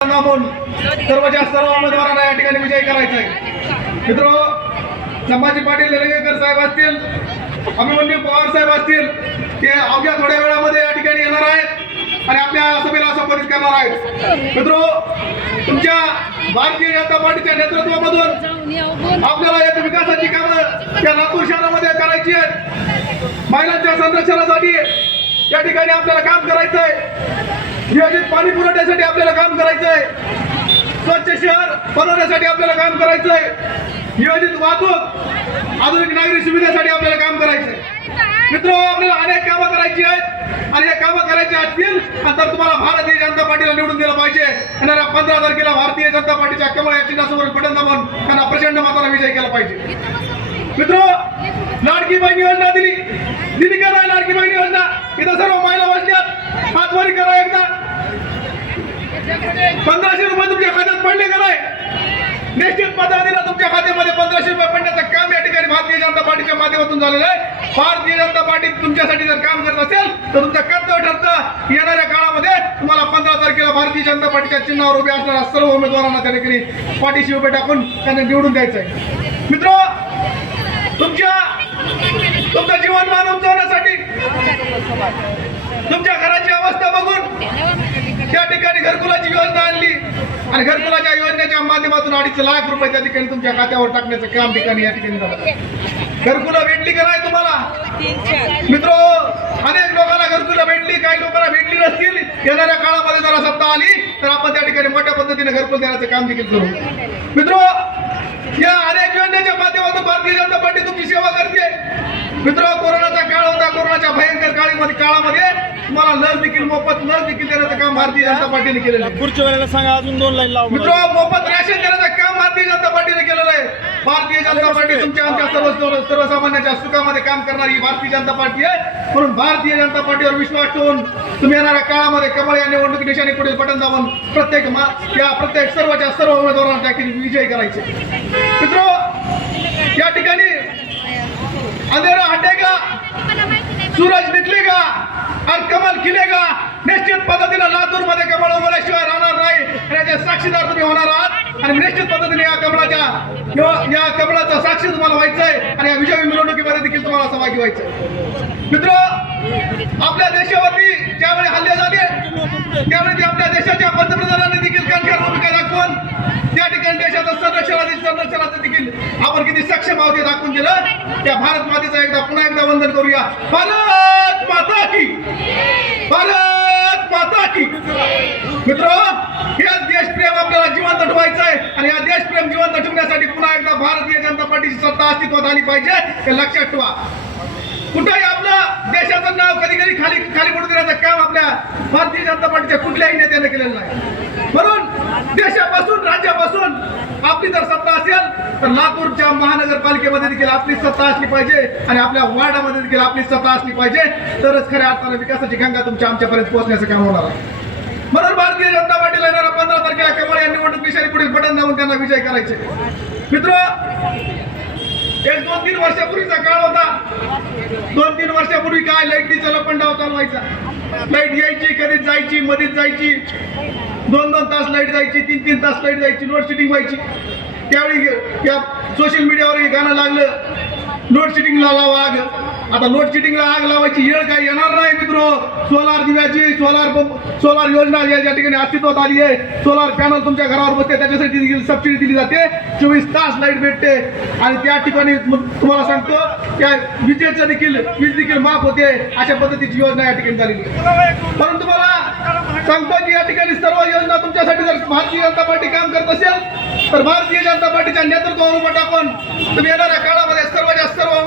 सर्वच्या सर्व उमेदवारांना या ठिकाणी विजयी करायचा आहे. मित्रांनो, संभाजी पाटील निलंगेकर साहेब असतील, अभिमन्यू पवार साहेब असतील, ते अवघ्या थोड्या वेळामध्ये या ठिकाणी येणार आहेत आणि आपल्या सभेला संबोधित करणार आहेत. मित्रांनो, तुमच्या भारतीय जनता पार्टीच्या नेतृत्वामधून आपल्याला एक विकासाची कामं या लातूर शहरामध्ये करायची आहेत. महिलांच्या संरक्षणासाठी या ठिकाणी आपल्याला काम करायचं आहे. नियोजित पाणी पुरवठ्यासाठी आपल्याला काम करायचं आहे. स्वच्छ शहर बनवण्यासाठी आपल्याला काम करायचं आहे. नियोजित वाहतूक, आधुनिक नागरी सुविधेसाठी आपल्याला काम करायचं आहे. मित्रांनो, आपल्याला अनेक कामं करायची आहेत आणि हे कामं करायची असतील तर तुम्हाला भारतीय जनता पार्टीला निवडून दिलं पाहिजे. येणाऱ्या 15 तारखेला भारतीय जनता पार्टीच्या कमळ या चिन्हासमोर बटन दाबून त्यांना प्रचंड मताने विजय केला पाहिजे. मित्रांनो, लाडकी बहीण योजना दिली का नाही? लाडकी बहीण योजना इथं सर्व महिला बसल्यात, हातवारी करा एकदा. 1500 रुपये तुमच्या खात्यात पडले का नाही? निश्चित पद्धतीने तुमच्या खात्यामध्ये 1500 रुपये पडण्याचं काम या ठिकाणी भारतीय जनता पार्टीच्या माध्यमातून झालेलं आहे. भारतीय जनता पार्टी तुमच्यासाठी जर काम करत असेल तर तुमचं कर्तव्य ठरतं येणाऱ्या काळामध्ये तुम्हाला 15 तारखेला भारतीय जनता पार्टीच्या चिन्हावर उभे असणाऱ्या सर्व उमेदवारांना त्या ठिकाणी पाठीशी उभे टाकून त्यांना निवडून द्यायचं आहे. मित्र, तुमचं जीवनमान उंचावण्यासाठी तुमच्या घराची अवस्था बघून त्या ठिकाणी घरकुलाची योजना आणली आणि घरकुलाच्या योजनेच्या माध्यमातून 2.5 लाख रुपये त्या ठिकाणी तुमच्या खात्यावर टाकण्याचं काम ठिकाणी या ठिकाणी झालं. घरकुला भेटली का नाही तुम्हाला? मित्र, अनेक लोकांना घरकुला भेटली, काही लोकांना भेटली नसतील. येणाऱ्या काळामध्ये जर सत्ता आली तर आपण त्या ठिकाणी मोठ्या पद्धतीने घरकुल देण्याचं काम देखील करू. मित्र, या अनेक योजनेच्या माध्यमातून भारतीय जनता पार्टी तुमची सेवा करते. मित्र, कोरोनाचा काळ होता. कोरोनाच्या भयंकर काळामध्ये तुम्हाला लस देखील मोफत लस देखील देण्याचं काम भारतीय जनता पार्टीने केलेलं आहे. पुढच्या वेळेला सांगा, अजून 2 लाईन लावा. मित्र, मोफत राशन देण्याचं काम भारतीय जनता पार्टीने केलेलं आहे. भारतीय जनता पार्टी तुमच्या आमच्या सर्वसामान्यांच्या सुखामध्ये काम करणारी भारतीय जनता पार्टी आहे. म्हणून भारतीय जनता पार्टीवर विश्वास ठेवून तुम्ही येणाऱ्या काळामध्ये कमळ या निवडणूक निशाणी पुढील बटन दाबून प्रत्येक सर्वच्या सर्व उमेदवारांना त्यासाठी विजयी करायचे. मित्र, या ठिकाणी अंधेरा हटेगा, सूरज निकलेगा और कमल खिलेगा. निश्चित पद्धतीने लातूर मध्ये कमळ उमरल्याशिवाय राहणार नाही. याचे साक्षीदार तुम्ही होणार आहात आणि निश्चित पद्धतीने या कमळाचा साक्षी तुम्हाला व्हायचं आहे आणि या विजयी मिरवणुकीमध्ये देखील तुम्हाला सहभागी व्हायचं. मित्र, आपल्या देशावरती ज्यावेळी हल्ले झाले त्यावेळी आपल्या देशाच्या पंतप्रधानांनी देखील कणखर भूमिका दाखवून त्या ठिकाणी देशाचं संरक्षणाचं देखील आपण किती सक्षम आहोत हे दाखवून दिलं. त्या भारत मातेचा पुन्हा एकदा वंदन करूया. भारत माता की, भारत माता की. मित्र, हे देशप्रेम आपल्याला जिवंत ठेवायचं आहे आणि या देशप्रेम जिवंत ठेवण्यासाठी पुन्हा एकदा भारतीय जनता पार्टीची सत्ता अस्तित्वात आली पाहिजे हे लक्षात ठेवा. कुठेही आपलं देशाचं नाव कधी खाली पडू देण्याचं काम आपल्या भारतीय जनता पार्टीच्या कुठल्याही नेत्याने केलेलं नाही. म्हणून देशापासून राज्यापासून आपली जर सत्ता असेल तर लातूरच्या महानगरपालिकेमध्ये देखील आपली सत्ता असली पाहिजे आणि आपल्या वार्डामध्ये देखील आपली सत्ता असली पाहिजे. तरच खऱ्या अर्थाने विकासाची गंगा आमच्यापर्यंत पोहोचण्याचं काम होणार आहे. म्हणून भारतीय जनता पार्टीला येणाऱ्या 15 तारखेला कमळ या निवडणूक निशाणी पुढील बटन दाबून त्यांना विजय करायचे. मित्र, 1-2-3 वर्षापूर्वीचा काळ होता. 2-3 वर्षापूर्वी काय लाईटीचा लपंडाव चालवायचा. लाईट यायची, कधीच जायची, मधीच जायची. 2-2 तास लाईट जायची, 3-3 तास लाईट जायची, लोड शेडिंग व्हायची. त्यावेळी या सोशल मीडियावर हे गाणं लागलं, लोड शेडिंगला लावा आग. आता लोड शेडिंगला आग लावायची वेळ काही येणार नाही. मित्र, सोलार दिव्याची सोलार योजना या ठिकाणी अस्तित्वात आली आहे. सोलार पॅनल तुमच्या घरावर बसते, त्याच्यासाठी देखील सबसिडी दिली जाते. 24 तास लाईट भेटते आणि त्या ठिकाणी तुम्हाला सांगतो त्या वीज देखील माफ होते. अशा पद्धतीची योजना या ठिकाणी झालेली आहे. म्हणून तुम्हाला सांगतो की या ठिकाणी सर्व योजना तुमच्यासाठी जर भारतीय जनता पार्टी काम करत असेल तर भारतीय जनता पार्टीच्या नेतृत्वावर उभं टाकून तुम्ही येणाऱ्या काळामध्ये सर्वच्या सर्व